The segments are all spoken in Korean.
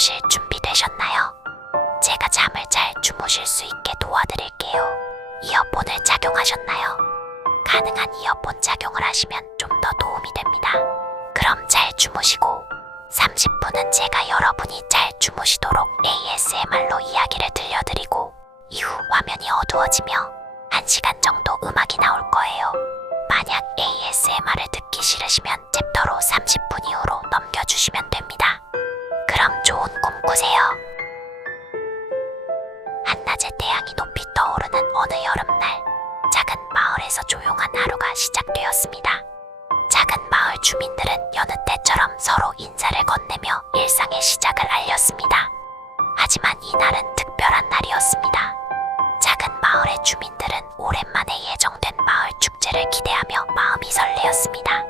주무실 준비되셨나요? 제가 잠을 잘 주무실 수 있게 도와드릴게요. 이어폰을 착용하셨나요? 가능한 이어폰 착용을 하시면 좀 더 도움이 됩니다. 그럼 잘 주무시고 30분은 제가 여러분이 잘 주무시도록 ASMR로 이야기를 들려드리고 이후 화면이 어두워지며 1시간 정도 음악이 나올 거예요. 만약 ASMR을 듣기 싫으시면 챕터로 30분 이후로 넘겨주시면 됩니다. 그럼 좋은 꿈 꾸세요. 한낮에 태양이 높이 떠오르는 어느 여름날, 작은 마을에서 조용한 하루가 시작되었습니다. 작은 마을 주민들은 여느 때처럼 서로 인사를 건네며 일상의 시작을 알렸습니다. 하지만 이날은 특별한 날이었습니다. 작은 마을의 주민들은 오랜만에 예정된 마을 축제를 기대하며 마음이 설레었습니다.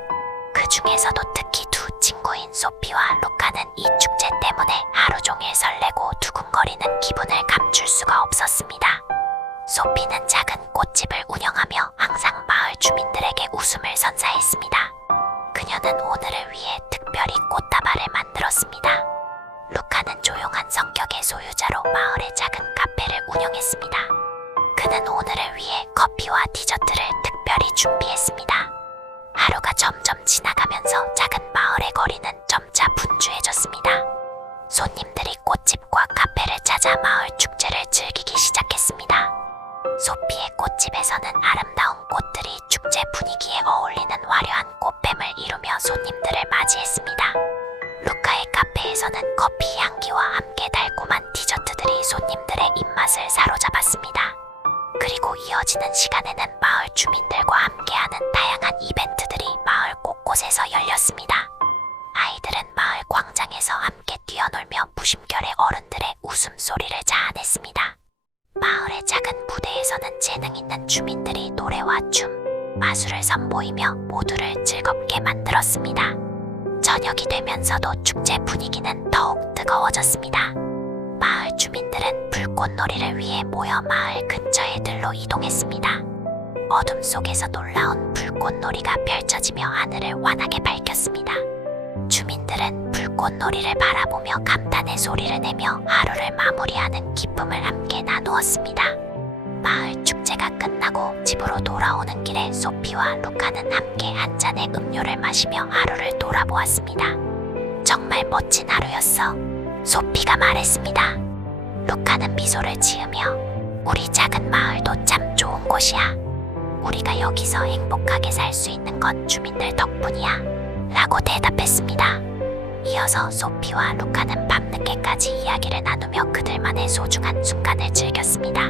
그 중에서도 특히 두 친구인 소피와 루카는 이 축제 때문에 하루 종일 설레고 두근거리는 기분을 감출 수가 없었습니다. 소피는 작은 꽃집을 운영하며 항상 마을 주민들에게 웃음을 선사했습니다. 그녀는 오늘을 위해 특별히 꽃다발을 만들었습니다. 루카는 조용한 성격의 소유자로 마을의 작은 카페를 운영했습니다. 그는 오늘을 위해 커피와 디저트를 특별히 준비했습니다. 하루가 점점 지나가면서 작은 마을의 거리는 점차 분주해졌습니다. 손님들이 꽃집과 카페를 찾아 마을 축제를 즐기기 시작했습니다. 소피의 꽃집에서는 아름다운 꽃들이 축제 분위기에 어울리는 화려한 꽃뱀을 이루며 손님들을 맞이했습니다. 루카의 카페에서는 커피 향기와 함께 달콤한 디저트들이 손님들의 입맛을 사로잡았습니다. 그리고 이어지는 시간에는 마을 주민들과 함께하는 다양한 이벤트들이 마을 곳곳에서 열렸습니다. 아이들은 마을 광장에서 함께 뛰어놀며 무심결에 어른들의 웃음소리를 자아냈습니다. 마을의 작은 무대에서는 재능 있는 주민들이 노래와 춤, 마술을 선보이며 모두를 즐겁게 만들었습니다. 저녁이 되면서도 축제 분위기는 더욱 뜨거워졌습니다. 마을 주민들은 불꽃놀이를 위해 모여 마을 근처의 들로 이동했습니다. 어둠 속에서 놀라운 불꽃놀이가 펼쳐지며 하늘을 환하게 밝혔습니다. 주민들은 불꽃놀이를 바라보며 감탄의 소리를 내며 하루를 마무리하는 기쁨을 함께 나누었습니다. 마을 축제가 끝나고 집으로 돌아오는 길에 소피와 루카는 함께 한 잔의 음료를 마시며 하루를 돌아보았습니다. 정말 멋진 하루였어. 소피가 말했습니다. 루카는 미소를 지으며 우리 작은 마을도 참 좋은 곳이야. 우리가 여기서 행복하게 살 수 있는 건 주민들 덕분이야. 라고 대답했습니다. 이어서 소피와 루카는 밤늦게까지 이야기를 나누며 그들만의 소중한 순간을 즐겼습니다.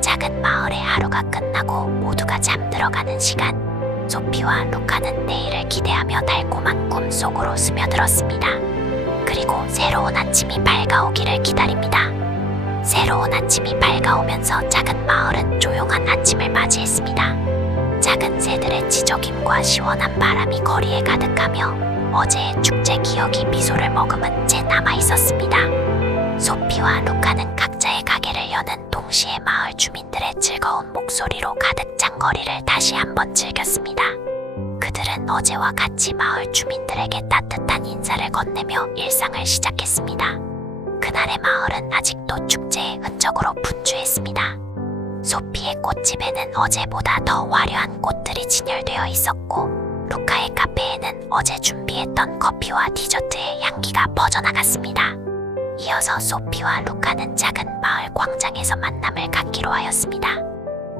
작은 마을의 하루가 끝나고 모두가 잠들어가는 시간, 소피와 루카는 내일을 기대하며 달콤한 꿈 속으로 스며들었습니다. 그리고 새로운 아침이 밝아오기를 기다립니다. 새로운 아침이 밝아오면서 작은 마을은 조용한 아침을 맞이했습니다. 작은 새들의 지저귐과 시원한 바람이 거리에 가득하며 어제의 축제 기억이 미소를 머금은 채 남아있었습니다. 소피와 루카는 각자의 가게를 여는 동시에 마을 주민들의 즐거운 목소리로 가득 찬 거리를 다시 한번 즐겼습니다. 그들은 어제와 같이 마을 주민들에게 따뜻한 인사를 건네며 일상을 시작했습니다. 그날의 마을은 아직도 축제의 흔적으로 분주했습니다. 소피의 꽃집에는 어제보다 더 화려한 꽃들이 진열되어 있었고 루카의 카페에는 어제 준비했던 커피와 디저트의 향기가 퍼져나갔습니다. 이어서 소피와 루카는 작은 마을 광장에서 만남을 갖기로 하였습니다.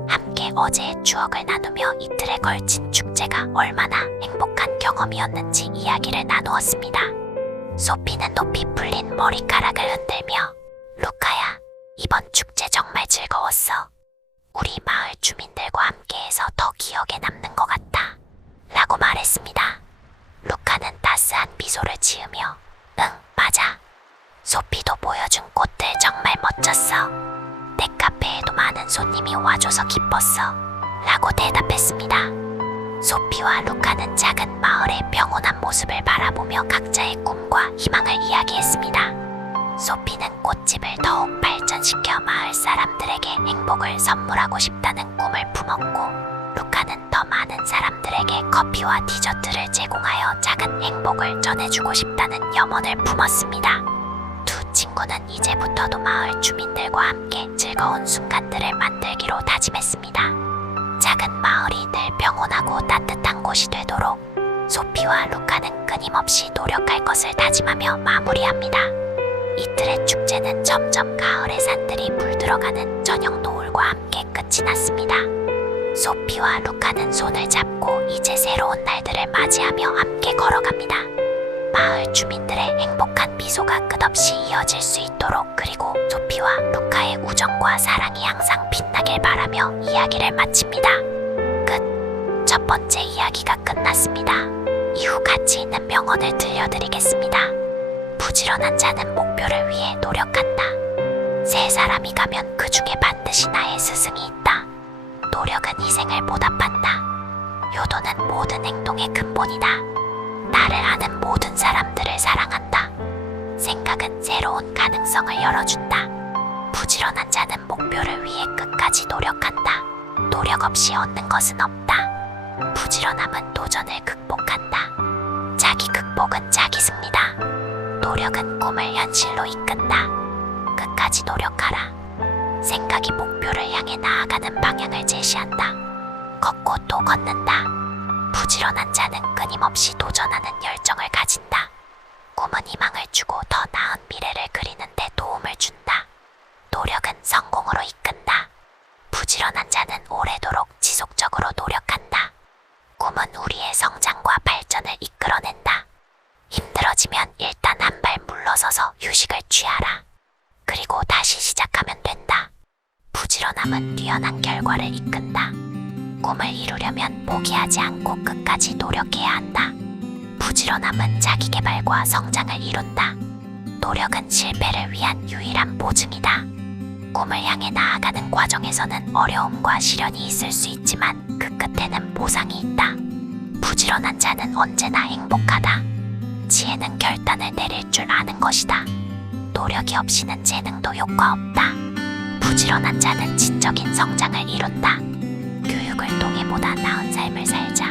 함께 어제의 추억을 나누며 이틀에 걸친 축제가 얼마나 행복한 경험이었는지 이야기를 나누었습니다. 소피는 높이 풀린 머리카락을 흔들며 루카야, 이번 축제 정말 즐거웠어. 우리 마을 주민들과 함께해서 더 기억에 남는 것 같아. 라고 말했습니다. 루카는 따스한 미소를 지으며 응, 맞아. 소피도 보여준 꽃들 정말 멋졌어. 내 카페에도 많은 손님이 와줘서 기뻤어. 라고 대답했습니다. 소피와 루카는 작은 마을의 평온한 모습을 바라보며 각자의 꿈과 희망을 이야기했습니다. 소피는 꽃집을 더욱 발전시켜 마을 사람들에게 행복을 선물하고 싶다는 꿈을 품었고 루카는 더 많은 사람들에게 커피와 디저트를 제공하여 작은 행복을 전해주고 싶다는 염원을 품었습니다. 두 친구는 이제부터도 마을 주민들과 함께 즐거운 순간들을 만들기로 다짐했습니다. 작은 마을이 늘 평온하고 따뜻한 곳이 되도록 소피와 루카는 끊임없이 노력할 것을 다짐하며 마무리합니다. 이틀의 축제는 점점 가을의 산들이 물들어가는 저녁 노을과 함께 끝이 났습니다. 소피와 루카는 손을 잡고 이제 새로운 날들을 맞이하며 함께 걸어갑니다. 마을 주민들의 행복한 미소가 끝없이 이어질 수 있도록, 그리고 소피와 루카의 우정과 사랑이 항상 빛나길 바라며 이야기를 마칩니다. 끝. 첫 번째 이야기가 끝났습니다. 이후 가치 있는 명언을 들려드리겠습니다. 부지런한 자는 목표를 위해 노력한다. 세 사람이 가면 그 중에 반드시 나의 스승이 있다. 노력은 희생을 보답한다. 효도는 모든 행동의 근본이다. 나를 아는 모든 사람들을 사랑한다. 생각은 새로운 가능성을 열어준다. 부지런한 자는 목표를 위해 끝까지 노력한다. 노력 없이 얻는 것은 없다. 부지런함은 도전을 극복한다. 자기 극복은 자기 승리다. 노력은 꿈을 현실로 이끈다. 끝까지 노력하라. 생각이 목표를 향해 나아가는 방향을 제시한다. 걷고 또 걷는다. 부지런한 자는 끊임없이 도전하는 열정을 가진다. 꿈은 희망을 주고 더 나은 미래를 그리는 데 도움을 준다. 노력은 성공으로 이끈다. 부지런한 자는 오래도록 지속적으로 노력한다. 꿈은 우리의 성장과 발전을 이끌어낸다. 힘들어지면 일단 한 발 물러서서 휴식을 취하라. 그리고 다시 시작하면 된다. 부지런함은 뛰어난 결과를 이끈다. 꿈을 이루려면 포기하지 않고 끝까지 노력해야 한다. 부지런함은 자기 개발과 성장을 이룬다. 노력은 실패를 위한 유일한 보증이다. 꿈을 향해 나아가는 과정에서는 어려움과 시련이 있을 수 있지만 그 끝에는 보상이 있다. 부지런한 자는 언제나 행복하다. 지혜는 결단을 내릴 줄 아는 것이다. 노력이 없이는 재능도 효과 없다. 부지런한 자는 지적인 성장을 이룬다. 교육을 통해 보다 나은 삶을 살자.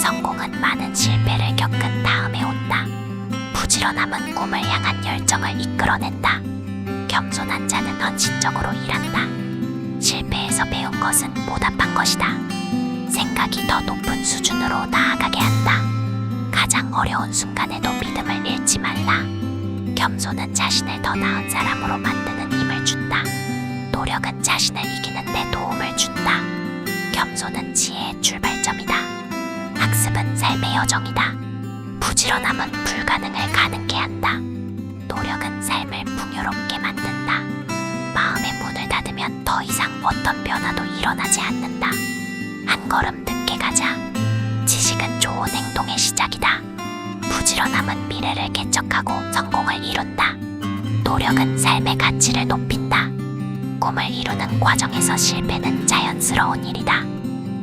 성공은 많은 실패를 겪은 다음에 온다. 부지런함은 꿈을 향한 열정을 이끌어낸다. 겸손한 자는 헌신적으로 일한다. 실패에서 배운 것은 보답한 것이다. 생각이 더 높은 수준으로 나아가게 한다. 가장 어려운 순간에도 믿음을 잃지 말라. 겸손은 자신을 더 나은 사람으로 만드는 힘을 준다. 노력은 자신을 이기는 데 도움을 준다. 겸손은 지혜의 출발점이다. 학습은 삶의 여정이다. 부지런함은 불가능을 가능케 한다. 노력은 삶을 풍요롭게 만든다. 마음의 문을 닫으면 더 이상 어떤 변화도 일어나지 않는다. 한 걸음 늦게 가자. 지식은 좋은 행동의 시작이다. 부지런함은 미래를 개척하고 성공을 이룬다. 노력은 삶의 가치를 높인다. 꿈을 이루는 과정에서 실패는 자연스러운 일이다.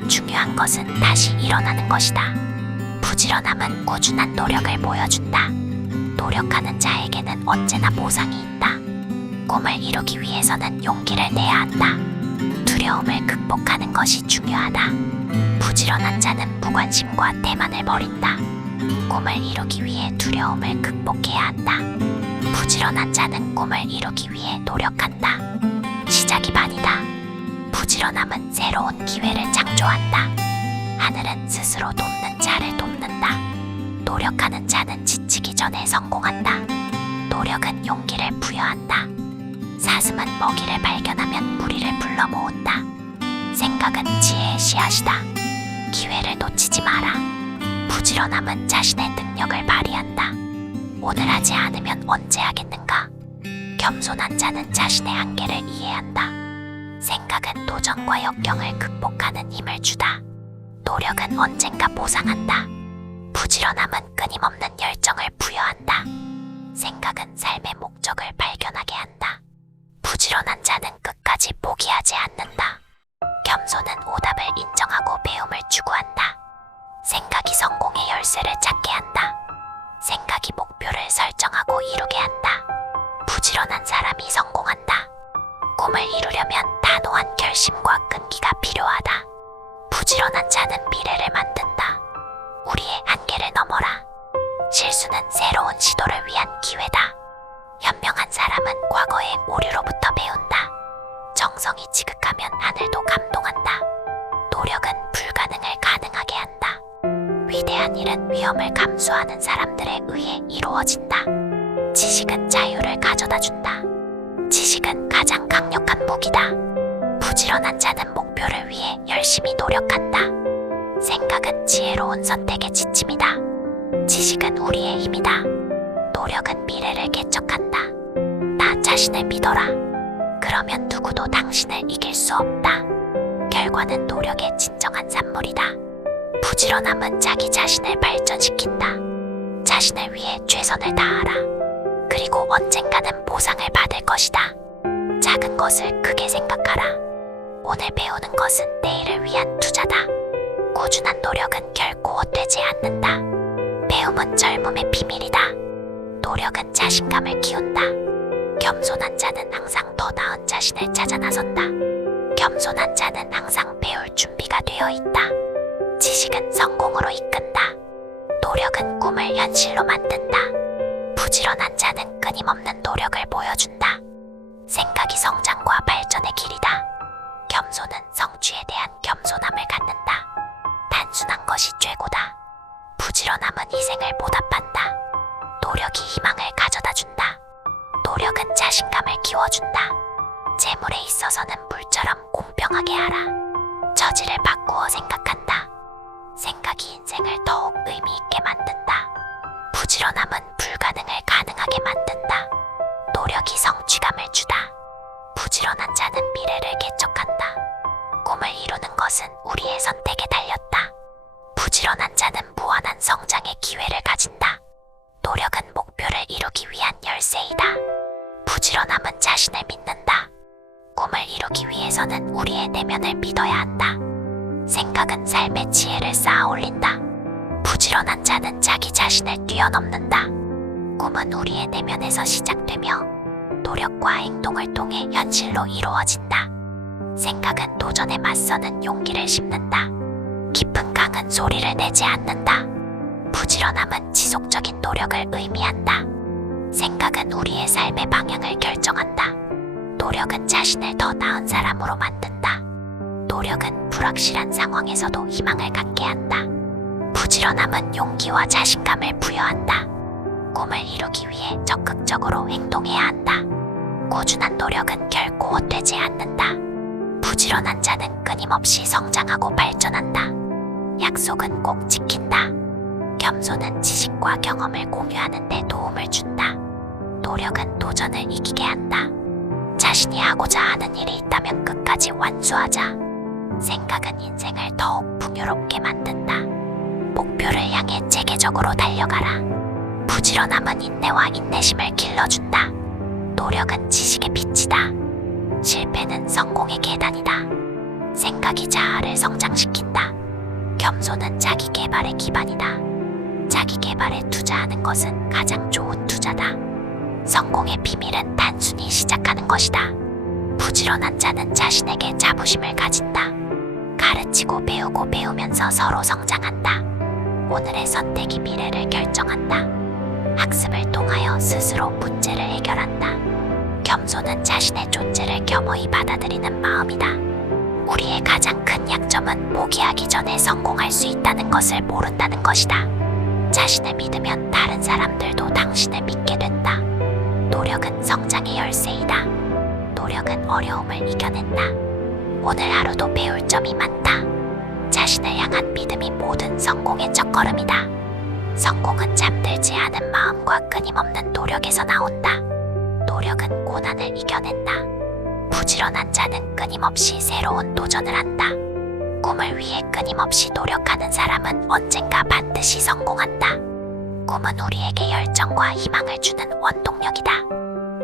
중요한 것은 다시 일어나는 것이다. 부지런함은 꾸준한 노력을 보여준다. 노력하는 자에게는 언제나 보상이 있다. 꿈을 이루기 위해서는 용기를 내야 한다. 두려움을 극복하는 것이 중요하다. 부지런한 자는 무관심과 태만을 버린다. 꿈을 이루기 위해 두려움을 극복해야 한다. 부지런한 자는 꿈을 이루기 위해 노력한다. 시작이 반이다. 부지런함은 새로운 기회를 창조한다. 하늘은 스스로 돕는 자를 돕는다. 노력하는 자는 지치기 전에 성공한다. 노력은 용기를 부여한다. 사슴은 먹이를 발견하면 무리를 불러 모은다. 생각은 지혜의 씨앗이다. 기회를 놓치지 마라. 부지런함은 자신의 능력을 발휘한다. 오늘 하지 않으면 언제 하겠는가? 겸손한 자는 자신의 한계를 이해한다. 생각은 도전과 역경을 극복하는 힘을 주다. 노력은 언젠가 보상한다. 부지런함은 끊임없는 열정을 부여한다. 생각은 삶의 목적을 발견하게 한다. 부지런한 자는 끝까지 포기하지 않는다. 겸손은 오답을 인정하고 배움을 추구한다. 생각이 성공의 열쇠를 찾게 한다. 생각이 목표를 설정하고 이루게 한다. 부지런한 사람이 성공한다. 꿈을 이루려면 단호한 결심과 끈기가 필요하다. 부지런한 자는 미래를 만든다. 우리의 한계를 넘어라. 실수는 새로운 시도를 위한 기회다. 현명한 사람은 과거의 오류로부터 배운다. 정성이 지극하면 하늘도 감동한다. 노력은 불가능을 가능하게 한다. 위대한 일은 위험을 감수하는 사람들에 의해 이루어진다. 지식은 자유를 가져다 준다. 지식은 가장 강력한 무기다. 부지런한 자는 목표를 위해 열심히 노력한다. 생각은 지혜로운 선택의 지침이다. 지식은 우리의 힘이다. 노력은 미래를 개척한다. 나 자신을 믿어라. 그러면 누구도 당신을 이길 수 없다. 결과는 노력의 진정한 산물이다. 부지런함은 자기 자신을 발전시킨다. 자신을 위해 최선을 다하라. 그리고 언젠가는 보상을 받을 것이다. 작은 것을 크게 생각하라. 오늘 배우는 것은 내일을 위한 투자다. 꾸준한 노력은 결코 헛되지 않는다. 배움은 젊음의 비밀이다. 노력은 자신감을 키운다. 겸손한 자는 항상 더 나은 자신을 찾아 나선다. 겸손한 자는 항상 배울 준비가 되어 있다. 지식은 성공으로 이끈다. 노력은 꿈을 현실로 만든다. 부지런한 자는 끊임없는 노력을 보여준다. 생각이 성장과 발전의 길이다. 겸손은 성취에 대한 겸손함을 갖는다. 단순한 것이 최고다. 부지런함은 희생을 보답한다. 노력이 희망을 가져다 준다. 노력은 자신감을 키워준다. 재물에 있어서는 물처럼 공평하게 하라. 처지를 바꾸어 생각한다. 생각이 인생을 더욱 의미 있게 만든다. 부지런함은 불가능을 가능하게 만든다. 노력이 성취감을 주다. 부지런한 자는 미래를 개척한다. 꿈을 이루는 것은 우리의 선택에 달렸다. 부지런한 자는 무한한 성장의 기회를 가진다. 노력은 목표를 이루기 위한 열쇠이다. 부지런함은 자신을 믿는다. 꿈을 이루기 위해서는 우리의 내면을 믿어야 한다. 생각은 삶의 지혜를 쌓아 올린다. 부지런한 자는 자기 자신을 뛰어넘는다. 꿈은 우리의 내면에서 시작되며 노력과 행동을 통해 현실로 이루어진다. 생각은 도전에 맞서는 용기를 심는다. 깊은 강은 소리를 내지 않는다. 부지런함은 지속적인 노력을 의미한다. 생각은 우리의 삶의 방향을 결정한다. 노력은 자신을 더 나은 사람으로 만든다. 노력은 불확실한 상황에서도 희망을 갖게 한다. 부지런함은 용기와 자신감을 부여한다. 꿈을 이루기 위해 적극적으로 행동해야 한다. 꾸준한 노력은 결코 헛되지 않는다. 부지런한 자는 끊임없이 성장하고 발전한다. 약속은 꼭 지킨다. 겸손은 지식과 경험을 공유하는 데 도움을 준다. 노력은 도전을 이기게 한다. 자신이 하고자 하는 일이 있다면 끝까지 완수하자. 생각은 인생을 더욱 풍요롭게 만든다. 목표를 향해 체계적으로 달려가라. 부지런함은 인내와 인내심을 길러준다. 노력은 지식의 빛이다. 실패는 성공의 계단이다. 생각이 자아를 성장시킨다. 겸손은 자기 개발의 기반이다. 자기 개발에 투자하는 것은 가장 좋은 투자다. 성공의 비밀은 단순히 시작하는 것이다. 부지런한 자는 자신에게 자부심을 가진다. 가르치고 배우고 배우면서 서로 성장한다. 오늘의 선택이 미래를 결정한다. 학습을 통하여 스스로 문제를 해결한다. 겸손은 자신의 존재를 겸허히 받아들이는 마음이다. 우리의 가장 큰 약점은 포기하기 전에 성공할 수 있다는 것을 모른다는 것이다. 자신을 믿으면 다른 사람들도 당신을 믿게 된다. 노력은 성장의 열쇠이다. 노력은 어려움을 이겨낸다. 오늘 하루도 배울 점이 많다. 자신을 향한 믿음이 모든 성공의 첫걸음이다. 성공은 잠들지 않은 마음과 끊임없는 노력에서 나온다. 노력은 고난을 이겨낸다. 부지런한 자는 끊임없이 새로운 도전을 한다. 꿈을 위해 끊임없이 노력하는 사람은 언젠가 반드시 성공한다. 꿈은 우리에게 열정과 희망을 주는 원동력이다.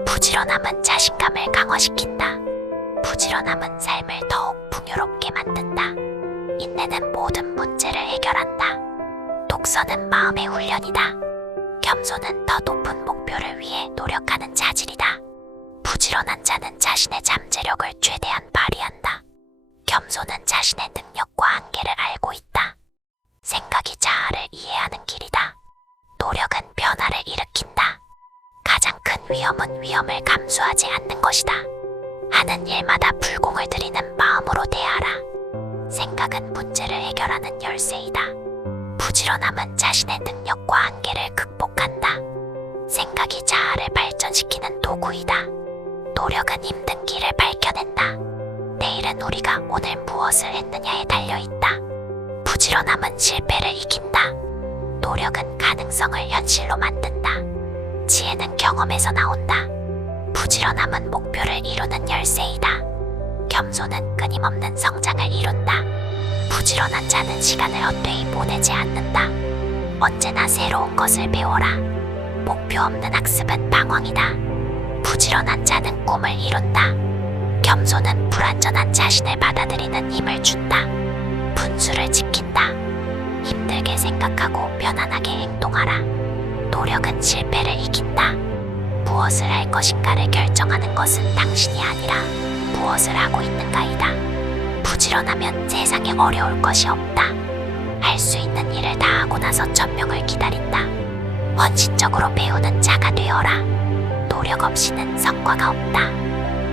부지런함은 자신감을 강화시킨다. 부지런함은 삶을 더욱 풍요롭게 만든다. 인내는 모든 문제를 해결한다. 독서는 마음의 훈련이다. 겸손은 더 높은 목표를 위해 노력하는 자질이다. 부지런한 자는 자신의 잠재력을 최대한 발휘한다. 겸손은 자신의 능력과 한계를 알고 있다. 생각이 자아를 이해하는 길이다. 노력은 변화를 일으킨다. 가장 큰 위험은 위험을 감수하지 않는 것이다. 하는 일마다 불공을 들이는 마음으로 대하라. 생각은 문제를 해결하는 열쇠이다. 부지런함은 자신의 능력과 한계를 극복한다. 생각이 자아를 발전시키는 도구이다. 노력은 힘든 길을 밝혀낸다. 내일은 우리가 오늘 무엇을 했느냐에 달려있다. 부지런함은 실패를 이긴다. 노력은 가능성을 현실로 만든다. 지혜는 경험에서 나온다. 부지런함은 목표를 이루는 열쇠이다. 겸손은 끊임없는 성장을 이룬다. 부지런한 자는 시간을 헛되이 보내지 않는다. 언제나 새로운 것을 배워라. 목표 없는 학습은 방황이다. 부지런한 자는 꿈을 이룬다. 겸손은 불완전한 자신을 받아들이는 힘을 준다. 분수를 지킨다. 힘들게 생각하고 편안하게 행동하라. 노력은 실패를 이긴다. 무엇을 할 것인가를 결정하는 것은 당신이 아니라 무엇을 하고 있는가이다. 부지런하면 세상에 어려울 것이 없다. 할 수 있는 일을 다 하고 나서 천명을 기다린다. 헌신적으로 배우는 자가 되어라. 노력 없이는 성과가 없다.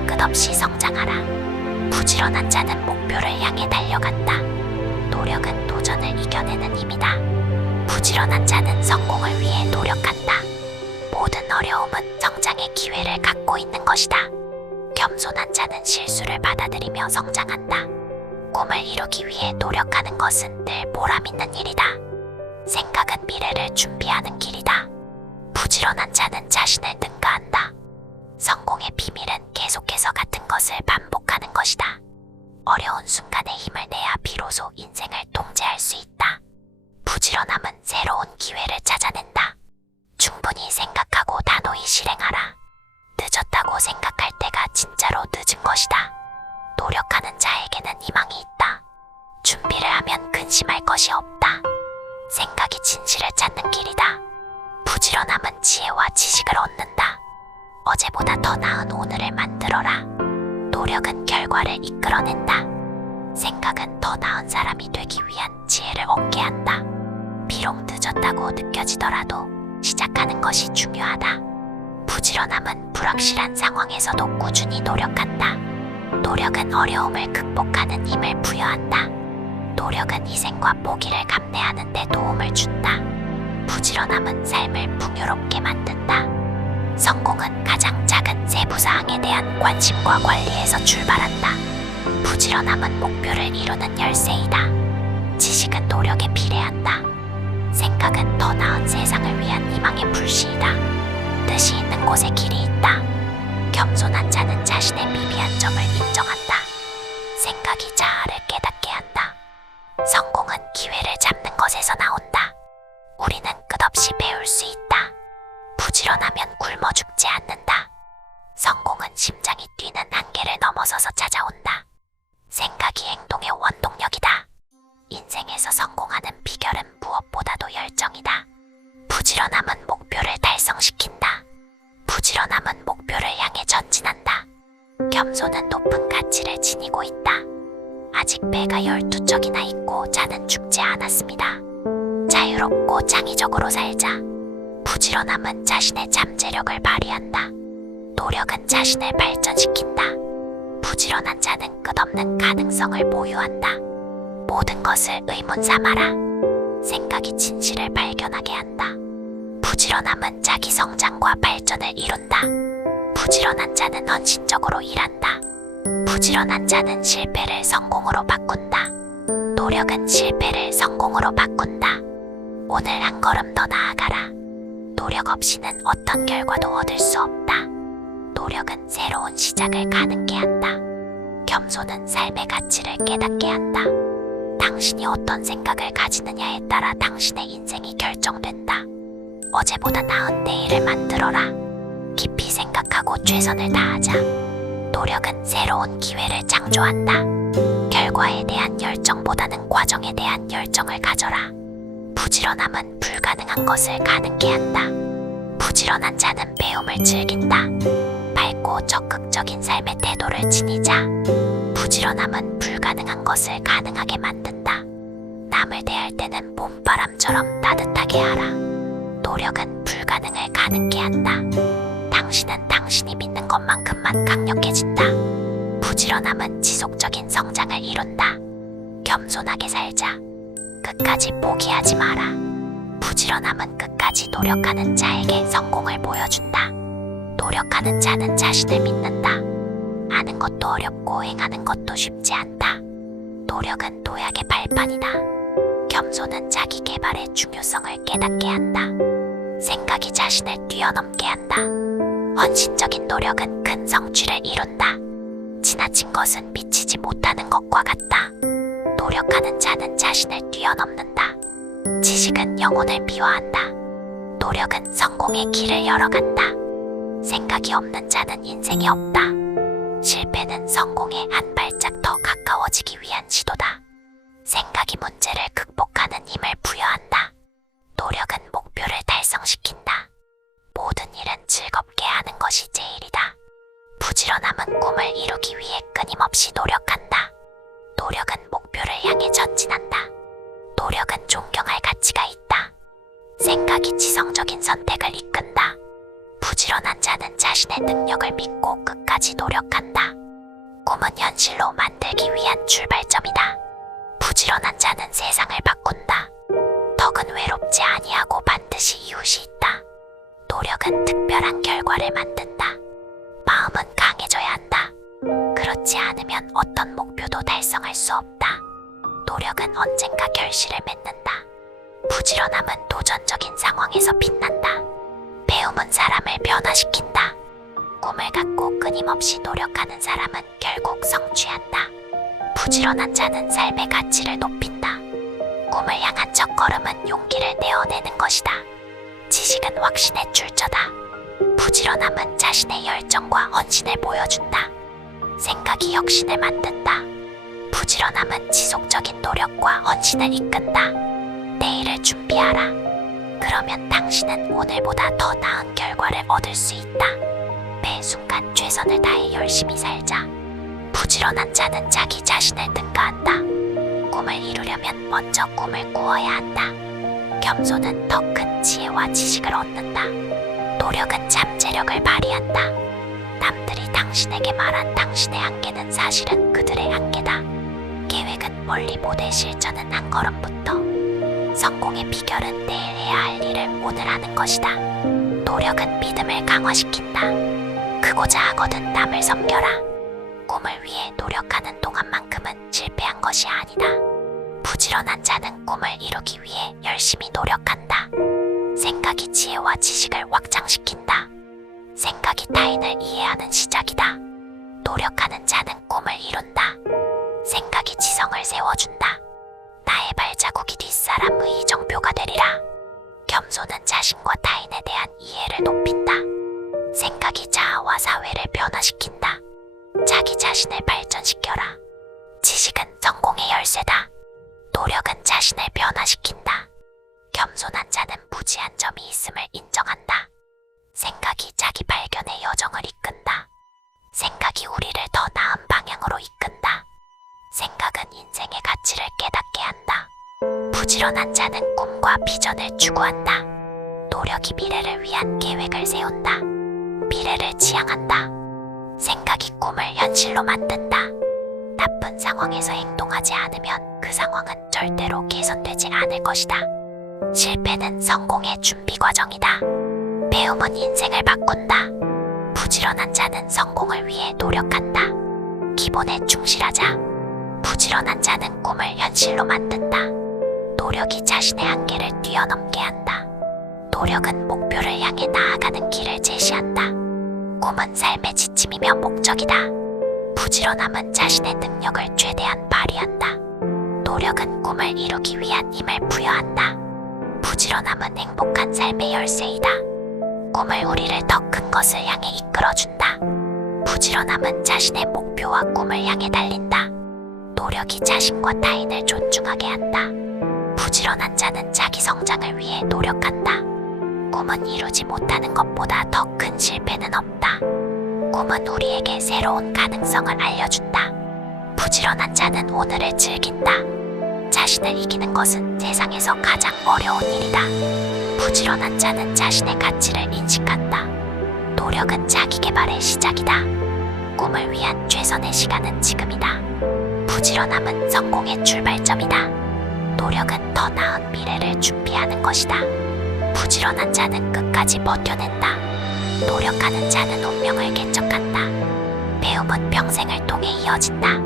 끝없이 성장하라. 부지런한 자는 목표를 향해 달려간다. 노력은 도전을 이겨내는 힘이다. 부지런한 자는 성공을 위해 노력한다. 모든 어려움은 성장의 기회를 갖고 있는 것이다. 겸손한 자는 실수를 받아들이며 성장한다. 꿈을 이루기 위해 노력하는 것은 늘 보람 있는 일이다. 생각은 미래를 준비하는 길이다. 부지런한 자는 자신을 능가한다. 성공의 비밀은 계속해서 같은 것을 반복하는 것이다. 어려운 순간에 힘을 내야 비로소 인생을 통제할 수 있다. 부지런함은 새로운 기회를 찾아낸다. 충분히 생각하고 단호히 실행하라. 늦었다고 생각할 때가 진짜로 늦은 것이다. 노력하는 자에게는 희망이 있다. 준비를 하면 근심할 것이 없다. 생각이 진실을 찾는 길이다. 부지런함은 지혜와 지식을 얻는다. 어제보다 더 나은 오늘을 만들어라. 노력은 결과를 이끌어낸다. 생각은 더 나은 사람이 되기 위한 지혜를 얻게 한다. 비록 늦었다고 느껴지더라도 시작하는 것이 중요하다. 부지런함은 불확실한 상황에서도 꾸준히 노력한다. 노력은 어려움을 극복하는 힘을 부여한다. 노력은 희생과 포기를 감내하는 데 도움을 준다. 부지런함은 삶을 풍요롭게 만든다. 성공은 가장 작은 세부사항에 대한 관심과 관리에서 출발한다. 부지런함은 목표를 이루는 열쇠이다. 지식은 노력에 비례한다. 생각은 더 나은 세상을 위한 희망의 불씨이다. 뜻이 있는 곳에 길이 있다. 겸손한 자는 자신의 미비한 점을 인정한다. 생각이 자아를 깨닫게 한다. 성공은 기회를 잡는 것에서 나온다. 우리는 끝없이 배울 수 있다. 부지런하면 굶어 죽지 않는다. 성공은 심장이 뛰는 한계를 넘어서서 찾아온다. 생각이 행동의 원동력이다. 인생에서 성공하는 비결은 무엇보다도 열정이다. 부지런함은 목표를 달성시킨다. 부지런함은 목표를 향해 전진한다. 겸손은 높은 가치를 지니고 있다. 아직 배가 12척이나 있고 자는 죽지 않았습니다. 자유롭고 창의적으로 살자. 부지런함은 자신의 잠재력을 발휘한다. 노력은 자신을 발전시킨다. 부지런한 자는 끝없는 가능성을 보유한다. 모든 것을 의문 삼아라. 생각이 진실을 발견하게 한다. 부지런함은 자기 성장과 발전을 이룬다. 부지런한 자는 헌신적으로 일한다. 부지런한 자는 실패를 성공으로 바꾼다. 노력은 실패를 성공으로 바꾼다. 오늘 한 걸음 더 나아가라. 노력 없이는 어떤 결과도 얻을 수 없다. 노력은 새로운 시작을 가능케 한다. 겸손은 삶의 가치를 깨닫게 한다. 당신이 어떤 생각을 가지느냐에 따라 당신의 인생이 결정된다. 어제보다 나은 내일을 만들어라. 깊이 생각하고 최선을 다하자. 노력은 새로운 기회를 창조한다. 결과에 대한 열정보다는 과정에 대한 열정을 가져라. 부지런함은 불가능한 것을 가능케 한다. 부지런한 자는 배움을 즐긴다. 밝고 적극적인 삶의 태도를 지니자. 부지런함은 불가능한 것을 가능하게 만든다. 남을 대할 때는 봄바람처럼 따뜻하게 하라. 노력은 불가능을 가능케 한다. 당신은 당신이 믿는 것만큼만 강력해진다. 부지런함은 지속적인 성장을 이룬다. 겸손하게 살자. 끝까지 포기하지 마라. 부지런함은 끝까지 노력하는 자에게 성공을 보여준다. 노력하는 자는 자신을 믿는다. 아는 것도 어렵고 행하는 것도 쉽지 않다. 노력은 도약의 발판이다. 겸손은 자기 개발의 중요성을 깨닫게 한다. 생각이 자신을 뛰어넘게 한다. 헌신적인 노력은 큰 성취를 이룬다. 지나친 것은 미치지 못하는 것과 같다. 노력하는 자는 자신을 뛰어넘는다. 지식은 영혼을 미화한다. 노력은 성공의 길을 열어간다. 생각이 없는 자는 인생이 없다. 실패는 성공에 한 발짝 더 가까워지기 위한 시도다. 생각이 문제를 극복하는 힘을 부여한다. 노력은 목표를 달성시킨다. 모든 일은 즐겁게 하는 것이 제일이다. 부지런함은 꿈을 이루기 위해 끊임없이 노력한다. 노력은 목표를 향해 전진한다. 노력은 존경할 가치가 있다. 생각이 지성적인 선택을 이끈다. 부지런한 자는 자신의 능력을 믿고 끝까지 노력한다. 꿈은 현실로 만들기 위한 출발점이다. 부지런한 자는 세상을 바꾼다. 덕은 외롭지 아니하고 반드시 이웃이 있다. 노력은 특별한 결과를 만든다. 마음은 강해져야 한다. 그렇지 않으면 어떤 목표도 달성할 수 없다. 노력은 언젠가 결실을 맺는다. 부지런함은 도전적인 상황에서 빛난다. 배움은 사람을 변화시킨다. 꿈을 갖고 끊임없이 노력하는 사람은 결국 성취한다. 부지런한 자는 삶의 가치를 높인다. 꿈을 향한 첫걸음은 용기를 내어내는 것이다. 지식은 확신의 출처다. 부지런함은 자신의 열정과 헌신을 보여준다. 생각이 혁신을 만든다. 부지런함은 지속적인 노력과 헌신을 이끈다. 내일을 준비하라. 그러면 당신은 오늘보다 더 나은 결과를 얻을 수 있다. 매 순간 최선을 다해 열심히 살자. 부지런한 자는 자기 자신을 능가한다. 꿈을 이루려면 먼저 꿈을 꾸어야 한다. 겸손은 더 큰 지혜와 지식을 얻는다. 노력은 잠재력을 발휘한다. 남들이 당신에게 말한 당신의 한계는 사실은 그들의 한계다. 계획은 멀리 보되 실천은 한 걸음부터. 성공의 비결은 내일 해야 할 일을 오늘 하는 것이다. 노력은 믿음을 강화시킨다. 크고자 하거든 남을 섬겨라. 꿈을 위해 노력하는 동안만큼은 실패한 것이 아니다. 부지런한 자는 꿈을 이루기 위해 열심히 노력한다. 생각이 지혜와 지식을 확장시킨다. 생각이 타인을 이해하는 시작이다. 노력하는 자는 꿈을 이룬다. 생각이 지성을 세워준다. 나의 발자국이 뒷사람의 이정표가 되리라. 겸손은 자신과 타인에 대한 이해를 높인다. 생각이 자아와 사회를 변화시킨다. 자기 자신을 발전시켜라. 지식은 성공의 열쇠다. 노력은 자신을 변화시킨다. 겸손한 자는 무지한 점이 있음을 인정한다. 생각이 자기 발견의 여정을 이끈다. 생각이 우리를 더 나은 방향으로 이끈다. 생각은 인생의 가치를 깨닫게 한다. 부지런한 자는 꿈과 비전을 추구한다. 노력이 미래를 위한 계획을 세운다. 미래를 지향한다. 생각이 꿈을 현실로 만든다. 나쁜 상황에서 행동하지 않으면 그 상황은 절대로 개선되지 않을 것이다. 실패는 성공의 준비 과정이다. 배움은 인생을 바꾼다. 부지런한 자는 성공을 위해 노력한다. 기본에 충실하자. 부지런한 자는 꿈을 현실로 만든다. 노력이 자신의 한계를 뛰어넘게 한다. 노력은 목표를 향해 나아가는 길을 제시한다. 꿈은 삶의 지침이며 목적이다. 부지런함은 자신의 능력을 최대한 발휘한다. 노력은 꿈을 이루기 위한 힘을 부여한다. 부지런함은 행복한 삶의 열쇠이다. 꿈을 우리를 더 큰 것을 향해 이끌어준다. 부지런함은 자신의 목표와 꿈을 향해 달린다. 노력이 자신과 타인을 존중하게 한다. 부지런한 자는 자기 성장을 위해 노력한다. 꿈은 이루지 못하는 것보다 더 큰 실패는 없다. 꿈은 우리에게 새로운 가능성을 알려준다. 부지런한 자는 오늘을 즐긴다. 자신을 이기는 것은 세상에서 가장 어려운 일이다. 부지런한 자는 자신의 가치를 인식한다. 노력은 재발의 시작이다. 꿈을 위한 최선의 시간은 지금이다. 부지런함은 성공의 출발점이다. 노력은 더 나은 미래를 준비하는 것이다. 부지런한 자는 끝까지 버텨낸다. 노력하는 자는 운명을 개척한다. 배움은 평생을 통해 이어진다.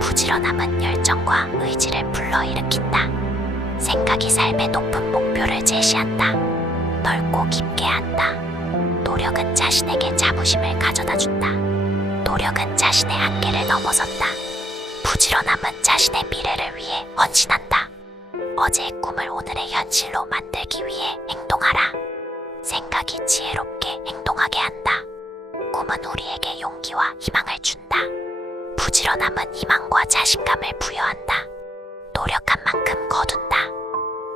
부지런함은 열정과 의지를 불러일으킨다. 생각이 삶의 높은 목표를 제시한다. 넓고 깊게 한다. 노력은 자신에게 자부심을 가져다준다. 노력은 자신의 한계를 넘어선다. 부지런함은 자신의 미래를 위해 헌신한다. 어제의 꿈을 오늘의 현실로 만들기 위해 행동하라. 생각이 지혜롭게 행동하게 한다. 꿈은 우리에게 용기와 희망을 준다. 부지런함은 희망과 자신감을 부여한다. 노력한 만큼 거둔다.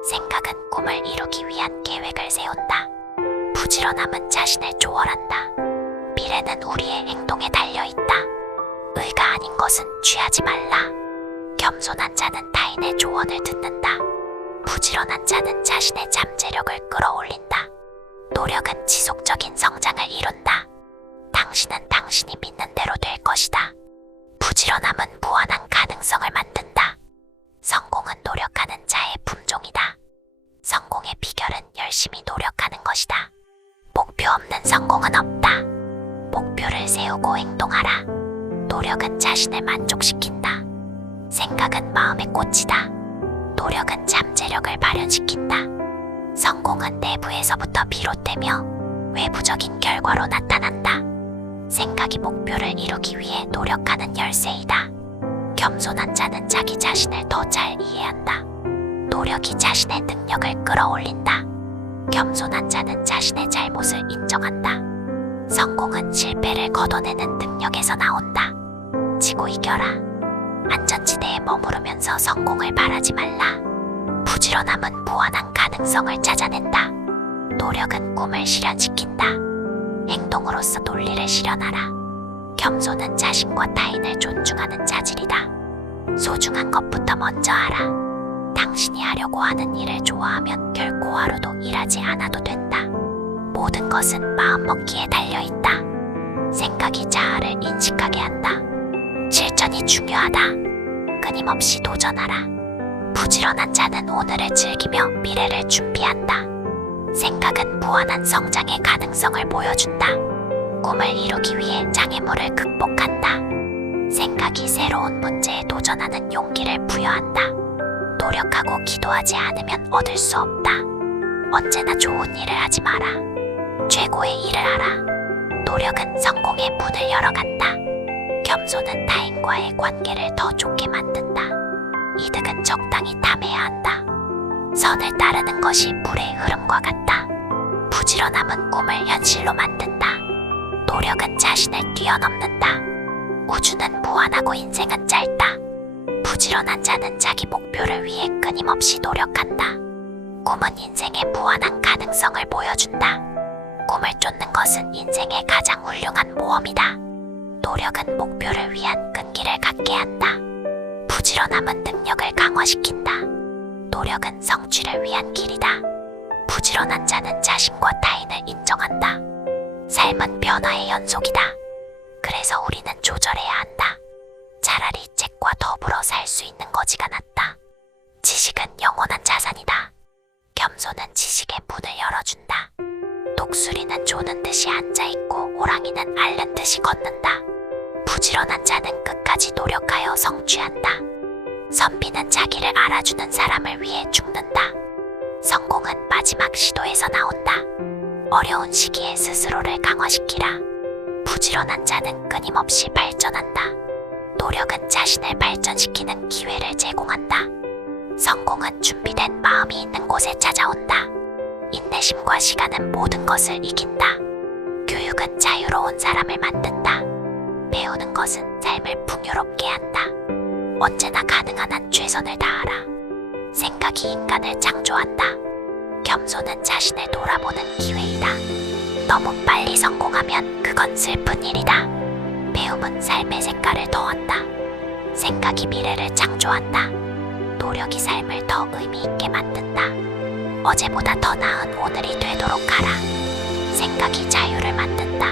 생각은 꿈을 이루기 위한 계획을 세운다. 부지런함은 자신을 조언한다. 미래는 우리의 행동에 달려있다. 의가 아닌 것은 취하지 말라. 겸손한 자는 타인의 조언을 듣는다. 부지런한 자는 자신의 잠재력을 끌어올린다. 노력은 지속적인 성장을 이룬다. 당신은 당신이 믿는 대로 될 것이다. 부지런함은 무한한 가능성을 만든다. 성공은 노력하는 자의 품종이다. 성공의 비결은 열심히 노력하는 것이다. 목표 없는 성공은 없다. 목표를 세우고 행동하라. 노력은 자신을 만족시킨다. 생각은 마음의 꽃이다. 노력은 잠재력을 발현시킨다. 성공은 내부에서부터 비롯되며 외부적인 결과로 나타난다. 생각이 목표를 이루기 위해 노력하는 열쇠이다. 겸손한 자는 자기 자신을 더 잘 이해한다. 노력이 자신의 능력을 끌어올린다. 겸손한 자는 자신의 잘못을 인정한다. 성공은 실패를 걷어내는 능력에서 나온다. 지고 이겨라. 안전지대에 머무르면서 성공을 바라지 말라. 부지런함은 무한한 가능성을 찾아낸다. 노력은 꿈을 실현시킨다. 행동으로서 논리를 실현하라. 겸손은 자신과 타인을 존중하는 자질이다. 소중한 것부터 먼저 하라. 당신이 하려고 하는 일을 좋아하면 결코 하루도 일하지 않아도 된다. 모든 것은 마음먹기에 달려있다. 생각이 자아를 인식하게 한다. 실천이 중요하다. 끊임없이 도전하라. 부지런한 자는 오늘을 즐기며 미래를 준비한다. 생각은 무한한 성장의 가능성을 보여준다. 꿈을 이루기 위해 장애물을 극복한다. 생각이 새로운 문제에 도전하는 용기를 부여한다. 노력하고 기도하지 않으면 얻을 수 없다. 언제나 좋은 일을 하지 마라. 최고의 일을 하라. 노력은 성공의 문을 열어간다. 겸손은 타인과의 관계를 더 좋게 만든다. 이득은 적당히 탐해야 한다. 선을 따르는 것이 물의 흐름과 같다. 부지런함은 꿈을 현실로 만든다. 노력은 자신을 뛰어넘는다. 우주는 무한하고 인생은 짧다. 부지런한 자는 자기 목표를 위해 끊임없이 노력한다. 꿈은 인생의 무한한 가능성을 보여준다. 꿈을 쫓는 것은 인생의 가장 훌륭한 모험이다. 노력은 목표를 위한 끈기를 갖게 한다. 부지런함은 능력을 강화시킨다. 노력은 성취를 위한 길이다. 부지런한 자는 자신과 타인을 인정한다. 삶은 변화의 연속이다. 그래서 우리는 조절해야 한다. 차라리 책과 더불어 살 수 있는 거지가 낫다. 지식은 영원한 자산이다. 겸손은 지식의 문을 열어준다. 독수리는 조는 듯이 앉아있고 호랑이는 앓는 듯이 걷는다. 부지런한 자는 끝까지 노력하여 성취한다. 선비는 자기를 알아주는 사람을 위해 죽는다. 성공은 마지막 시도에서 나온다. 어려운 시기에 스스로를 강화시키라. 부지런한 자는 끊임없이 발전한다. 노력은 자신을 발전시키는 기회를 제공한다. 성공은 준비된 마음이 있는 곳에 찾아온다. 인내심과 시간은 모든 것을 이긴다. 교육은 자유로운 사람을 만든다. 배우는 것은 삶을 풍요롭게 한다. 언제나 가능한 한 최선을 다하라. 생각이 인간을 창조한다. 겸손은 자신을 돌아보는 기회이다. 너무 빨리 성공하면 그건 슬픈 일이다. 배움은 삶의 색깔을 더한다. 생각이 미래를 창조한다. 노력이 삶을 더 의미 있게 만든다. 어제보다 더 나은 오늘이 되도록 하라. 생각이 자유를 만든다.